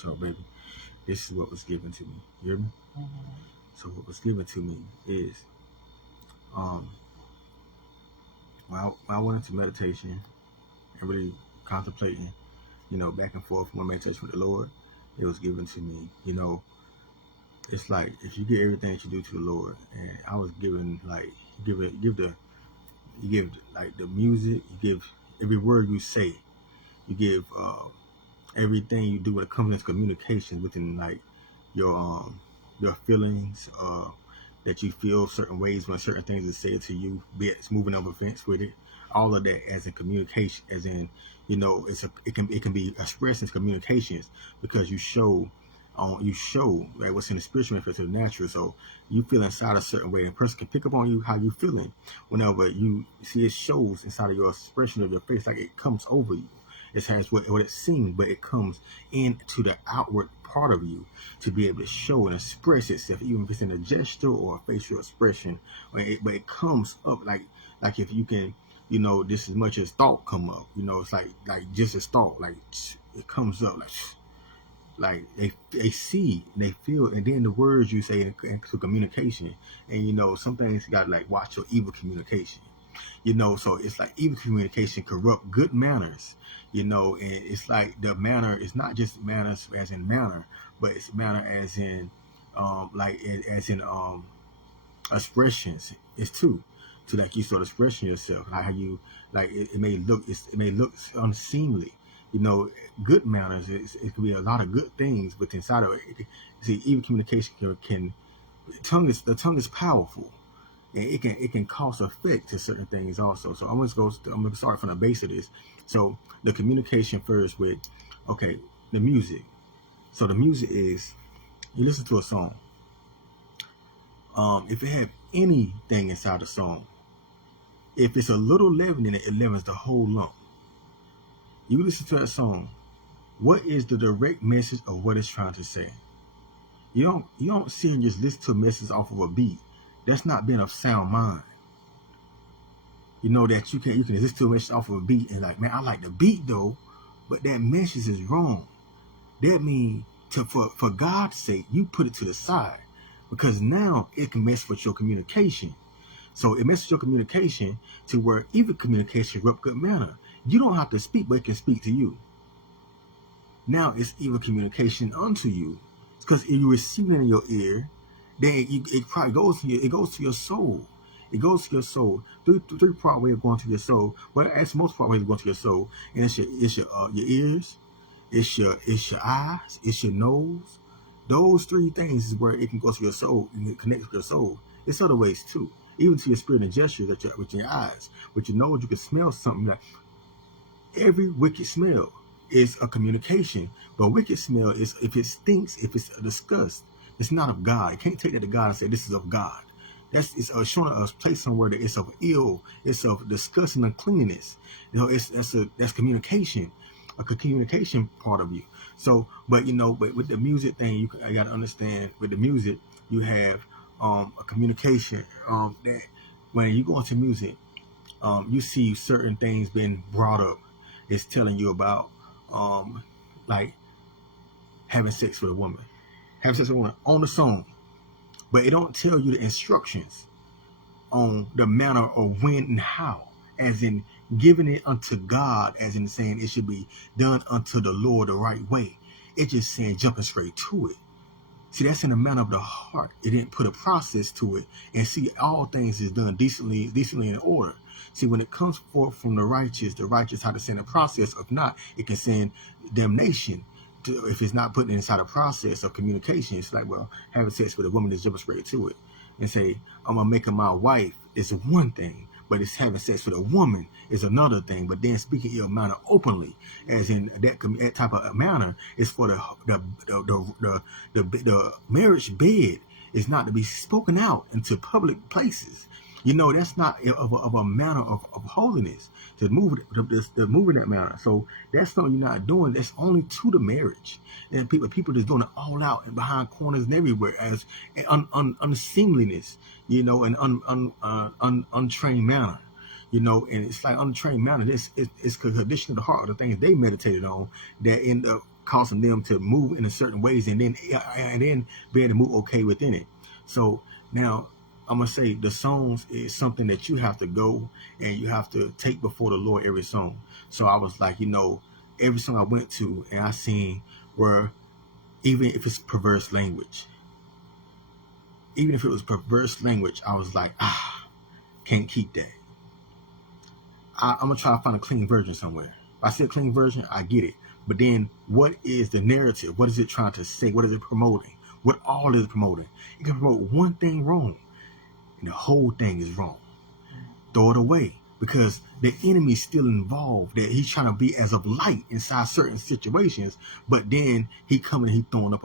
So, baby, this is what was given to me. You hear me? Mm-hmm. So, what was given to me is, um, when I went into meditation and really contemplating, back and forth when meditation with the Lord, it was given to me. It's like if you give everything that you do to the Lord, and I was given like you give like the music, you give every word you say, you give everything you do when it comes to communication within like your feelings, that you feel certain ways when certain things are said to you, be it moving over fence with it, all of that as in communication, as in it can be expressed in communications because you show like what's in the spiritual manifest to the natural. So you feel inside a certain way, and a person can pick up on you how you feeling whenever you see it shows inside of your expression of your face, like it comes over you. It has what it seems, but it comes into the outward part of you to be able to show and express itself, even if it's in a gesture or a facial expression. But it comes up like if you can, just as much as thought come up. It's like just as thought, like it comes up like they see, they feel, and then the words you say into communication. And some things you got to like watch your evil communication. So it's like evil communication corrupt good manners. And it's like the manner is not just manners as in manner, but it's manner as in like as in expressions. It's too. So like you start expressing yourself, like how you like it may look unseemly. Good manners, it can be a lot of good things, but inside of it, see, evil communication can the tongue is powerful, and it can cause effect to certain things also. So I'm gonna start from the base of this. So the communication first with, okay, the music. So the music is, you listen to a song. If it have anything inside the song, if it's a little leaven in it, it leavens the whole lump. You listen to that song. What is the direct message of what it's trying to say? You don't sit and just listen to a message off of a beat. That's not being of sound mind. That you can listen to a message off of a beat and like, man, I like the beat though, but that message is wrong. That means for God's sake, you put it to the side, because now it can mess with your communication. So it messes your communication to where even communication corrupt good manner. You don't have to speak, but it can speak to you. Now it's evil communication unto you, because if you receive it in your ear, then it probably goes to you. It goes to your soul. It goes to your soul. Three-part way of going to your soul. Well, that's most part way of going to your soul, and it's your ears, it's your eyes, it's your nose. Those three things is where it can go to your soul and it connects with your soul. It's other ways too, even to your spirit and gestures with your eyes, with your nose. You can smell something. Like every wicked smell is a communication, but wicked smell is if it stinks, if it's a disgust, it's not of God. You can't take that to God and say this is of God. It's showing us place somewhere that it's of ill, it's of disgust and uncleanness. That's communication, a communication part of you. So, but with the music thing, I got to understand. With the music, you have a communication that when you go into music, you see certain things being brought up. It's telling you about like having sex with a woman, on the song, but it don't tell you the instructions on the manner of when and how, as in giving it unto God, as in saying it should be done unto the Lord the right way. It's just saying jumping straight to it. See, that's in the manner of the heart. It didn't put a process to it, and see, all things is done decently in order. See, when it comes forth from the righteous how to send a process. If not, it can send damnation. If it's not put inside a process of communication, it's like, well, having sex with a woman is jumping straight to it and say, I'm gonna make her my wife. It's one thing, but it's having sex with a woman is another thing. But then speaking ill manner openly, as in that type of manner, is for the marriage bed is not to be spoken out into public places. That's not of a manner of holiness to move in that manner. So that's something you're not doing. That's only to the marriage. And people just doing it all out and behind corners and everywhere as unseemliness, and untrained manner. And it's like untrained manner. It's a condition of the heart of the things they meditated on that end up causing them to move in a certain ways, and then be able to move okay within it. So now I'm gonna say the songs is something that you have to go and you have to take before the Lord every song. So I was like, every song I went to and I seen where even if it's perverse language, even if it was perverse language, I was like, can't keep that. I'm gonna try to find a clean version somewhere. If I said clean version, I get it. But then what is the narrative? What is it trying to say? What is it promoting? What all is it promoting? It can promote one thing wrong, and the whole thing is wrong. Throw it away, because the enemy is still involved, that he's trying to be as of light inside certain situations, but then he coming, he throwing up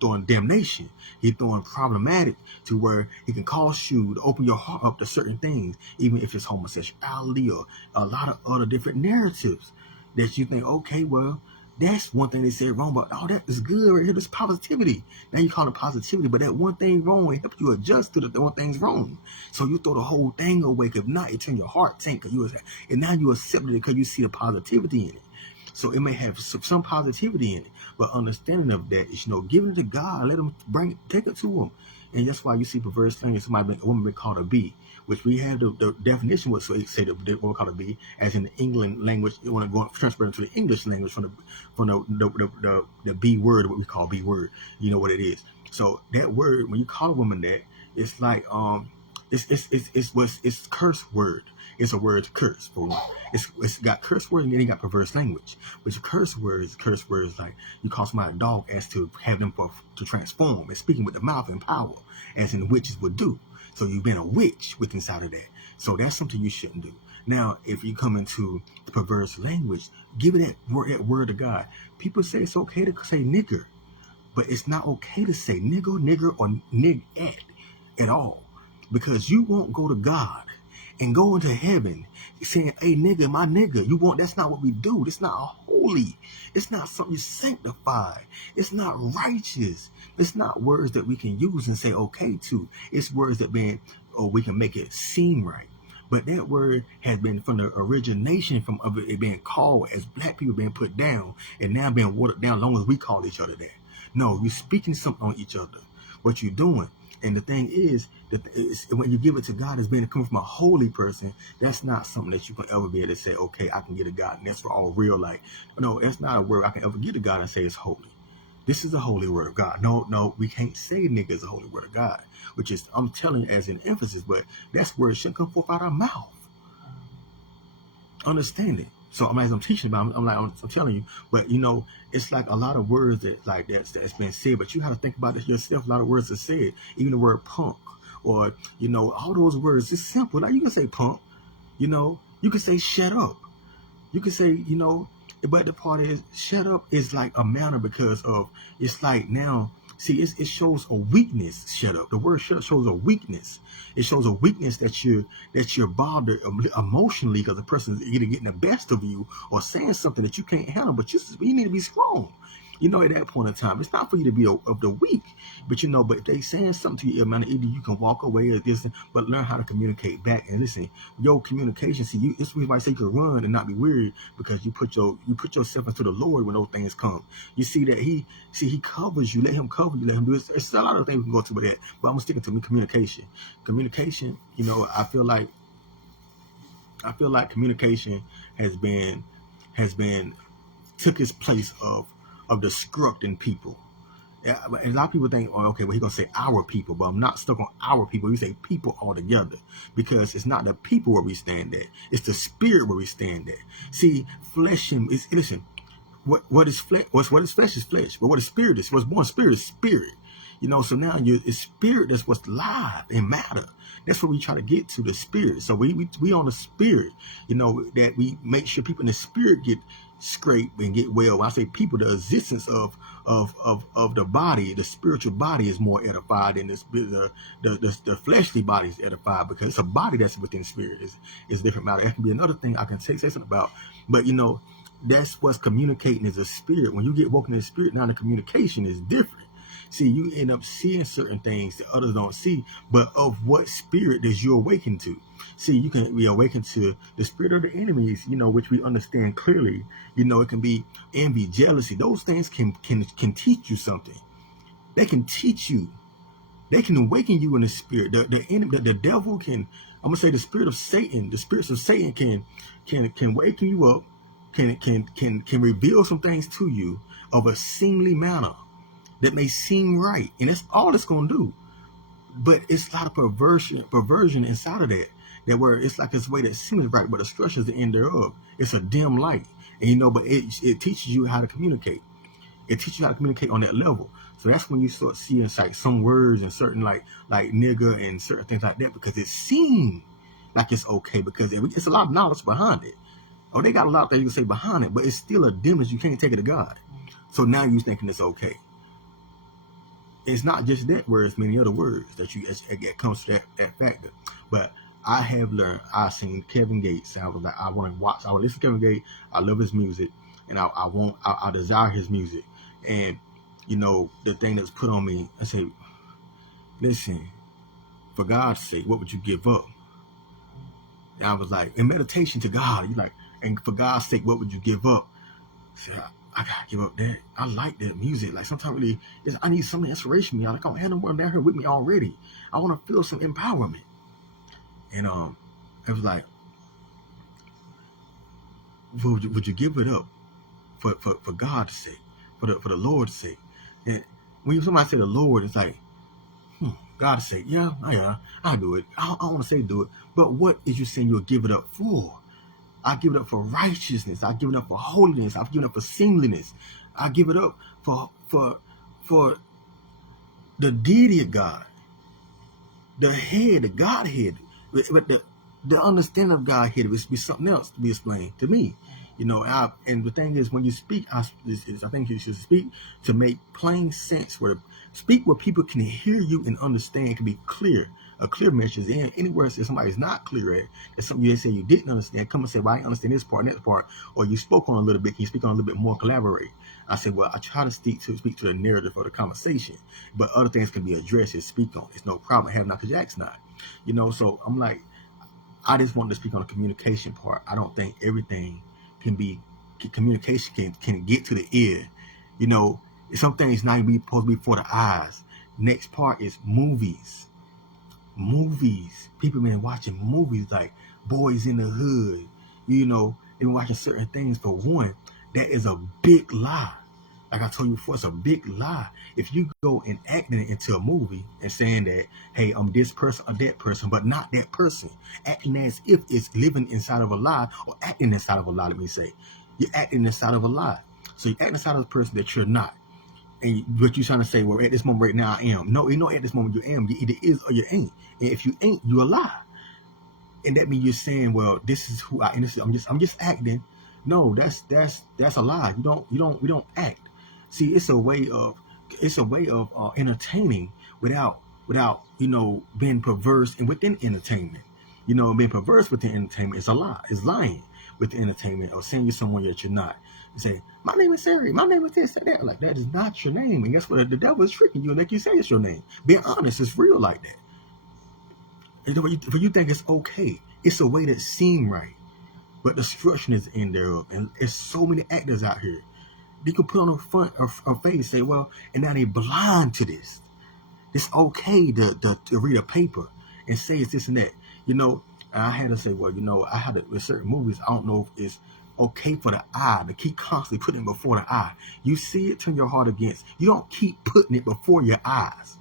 throwing damnation. He throwing problematic to where he can cause you to open your heart up to certain things, even if it's homosexuality or a lot of other different narratives that you think, okay, well, that's one thing they said wrong, but that is good right here. There's positivity. Now you call it positivity, but that one thing wrong will help you adjust to the one thing's wrong. So you throw the whole thing away. If not, it turn your heart tank, and now you accept it because you see the positivity in it. So it may have some positivity in it, but understanding of that is, giving it to God, let him take it to him. And that's why you see perverse language. A woman been called a bee, which we had the definition was, so they say what we call a bee, as in the England language. You want to go transfer into the English language from the B word, what we call B word. You know what it is. So that word, when you call a woman that, it's like it's curse word. It's a word to curse for one. It's got curse words and then you got perverse language. Which curse words like you call somebody a dog as to have them to transform and speaking with the mouth and power, as in witches would do. So you've been a witch with inside of that. So that's something you shouldn't do. Now, if you come into the perverse language, give it that word to God. People say it's okay to say nigger, but it's not okay to say nigger, or nig at all, because you won't go to God and go into heaven saying, hey, nigga, my nigga. That's not what we do. It's not holy. It's not something you sanctify. It's not righteous. It's not words that we can use and say okay to. It's words that we can make it seem right. But that word has been from the origination of it being called as black people being put down and now being watered down, as long as we call each other that. No, you're speaking something on each other. What you're doing. And the thing is, that when you give it to God as being coming from a holy person, that's not something that you can ever be able to say, okay, I can get to God, and that's for all real. Like, no, that's not a word I can ever get to God and say it's holy. This is the holy word of God. No, we can't say nigga is the holy word of God, which is, I'm telling you as an emphasis, but that's where it shouldn't come forth out of our mouth. Understand it. So I'm teaching about, I'm telling you, but it's like a lot of words that's been said, but you have to think about it yourself. A lot of words are said, even the word punk, or all those words. It's simple. Like you can say punk, you can say shut up, you can say but the part is, shut up is like a manner, because of, it's like now. See, it shows a weakness. Shut up. The word shut shows a weakness. It shows a weakness that you're bothered emotionally because the person is either getting the best of you or saying something that you can't handle. But you need to be strong. At that point in time, it's not for you to be of the weak, but but if they saying something to you, man, either you can walk away or this, but learn how to communicate back. And listen, your communication. See, it's reason why I say you can run and not be weird, because you put yourself into the Lord when those things come. You see that He covers you. Let Him cover you. Let Him do it. There's a lot of things we can go to with that, but I'm sticking to communication. Communication. I feel like communication has been took its place of destructing people. Yeah, and a lot of people think, oh, okay, well, he's gonna say our people, but I'm not stuck on our people. We say people altogether, because it's not the people where we stand at; it's the spirit where we stand at. See, flesh and listen, what is flesh? What is flesh is flesh, but what is spirit is what's born spirit is spirit. So now it's spirit that's what's live and matter. That's what we try to get to, the spirit. So we on the spirit, that we make sure people in the spirit get scrape and get well. When I say people, the existence of the body, the spiritual body is more edified than the fleshly body is edified, because it's a body that's within spirit is different matter. That can be another thing I can say something about. But that's what's communicating is a spirit. When you get woken in the spirit, now the communication is different. See, you end up seeing certain things that others don't see, but of what spirit does you awaken to? See, you can be awakened to the spirit of the enemies, which we understand clearly. It can be envy, jealousy. Those things can teach you something. They can teach you. They can awaken you in the spirit. The enemy, the devil can. I'm gonna say the spirit of Satan. The spirits of Satan can waken you up. Can reveal some things to you of a seemly manner that may seem right, and that's all it's gonna do. But it's a lot of perversion inside of that where it's like this way that seems right, but the structure is the end thereof. It's a dim light, and but it teaches you how to communicate. It teaches you how to communicate on that level. So that's when you start seeing like some words and certain like nigga and certain things like that, because it seems like it's okay, because it's a lot of knowledge behind it. Oh, they got a lot of things you can say behind it, but it's still a dimness. You can't take it to God. So now you're thinking it's okay. It's not just that word, it's many other words that it comes to that factor. But I have learned, I've seen Kevin Gates, and I was like, I want to listen to Kevin Gates. I love his music, and I desire his music. And the thing that's put on me, I say, listen, for God's sake, what would you give up? And I was like, in meditation to God, you're like, and for God's sake, what would you give up? I said, I gotta give up that. I like that music. Like sometimes really, I need some inspiration. I don't have no one down here with me already. I want to feel some empowerment. And it was like, would you give it up for God's sake, for the Lord's sake? And when somebody say the Lord, it's like, God's sake, yeah, I do it. I don't want to say do it, but what is you saying you'll give it up for? I give it up for righteousness. I give it up for holiness. I've given up for seemliness. I give it up for the deity of God, the head, the Godhead. But the understanding of Godhead will be something else to be explained to me. And the thing is, when you speak, I think you should speak to make plain sense. Speak where people can hear you and understand, can be clear. A clear message. And anywhere if somebody's not clear at, that's something you say you didn't understand, come and say, well, I understand this part and that part, or you spoke on a little bit, can you speak on a little bit more, collaborate? I said, well, I try to speak to the narrative or the conversation, but other things can be addressed and speak on. It's no problem. Have not because Jack's not. So I'm like, I just wanted to speak on the communication part. I don't think everything communication can get to the ear. Some things not even supposed to be for the eyes. Next part is movies. People been watching movies like Boys in the Hood. They've been watching certain things. For one, that is a big lie. Like I told you before, it's a big lie. If you go and acting into a movie and saying that, hey, I'm this person or that person, but not that person, acting as if it's living inside of a lie, or acting inside of a lie, let me say. You're acting inside of a lie. So you're acting inside of a person that you're not. And what you're trying to say, well, at this moment right now I am. No, at this moment you am. You either is or you ain't. And if you ain't, you a lie. And that means you're saying, well, this is who I am. I'm just acting. No, that's a lie. We don't act. See, it's a way of entertaining without being perverse and within entertainment. Being perverse within entertainment is a lie. It's lying with the entertainment, or saying you're someone that you're not. You say, my name is Sari, my name is this and that. Like, that is not your name. And guess what? The devil is tricking you and make you say it's your name. Being honest, it's real like that. And when you think it's okay, it's a way that seems right. But the destruction is in there. And there's so many actors out here. They can put on a front a face, say, well, and now they blind to this. It's okay to read a paper and say it's this and that. I had to say, well, I had to, with certain movies, I don't know if it's okay for the eye to keep constantly putting it before the eye. You see it, turn your heart against. You don't keep putting it before your eyes.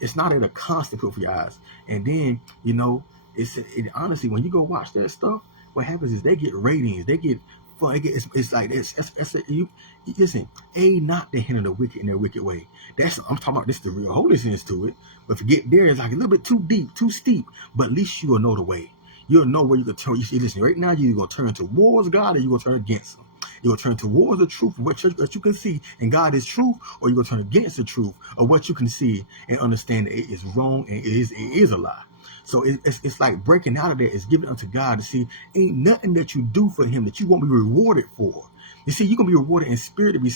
It's not a constant put for your eyes. And then, honestly, when you go watch that stuff, what happens is they get ratings. They get fun. It's like this. Listen, not to hinder the wicked in their wicked way. I'm talking about this, the real holiness to it. But to get there is like a little bit too deep, too steep. But at least you will know the way. You'll know where you can turn. You see, listen, right now you're going to turn towards God, or you're going to turn against Him. You're going to turn towards the truth of what you can see, and God is truth, or you're going to turn against the truth of what you can see and understand that it is wrong and it is a lie. So it's like breaking out of that. It's giving unto God to see ain't nothing that you do for Him that you won't be rewarded for. You see, you're going to be rewarded in spirit to be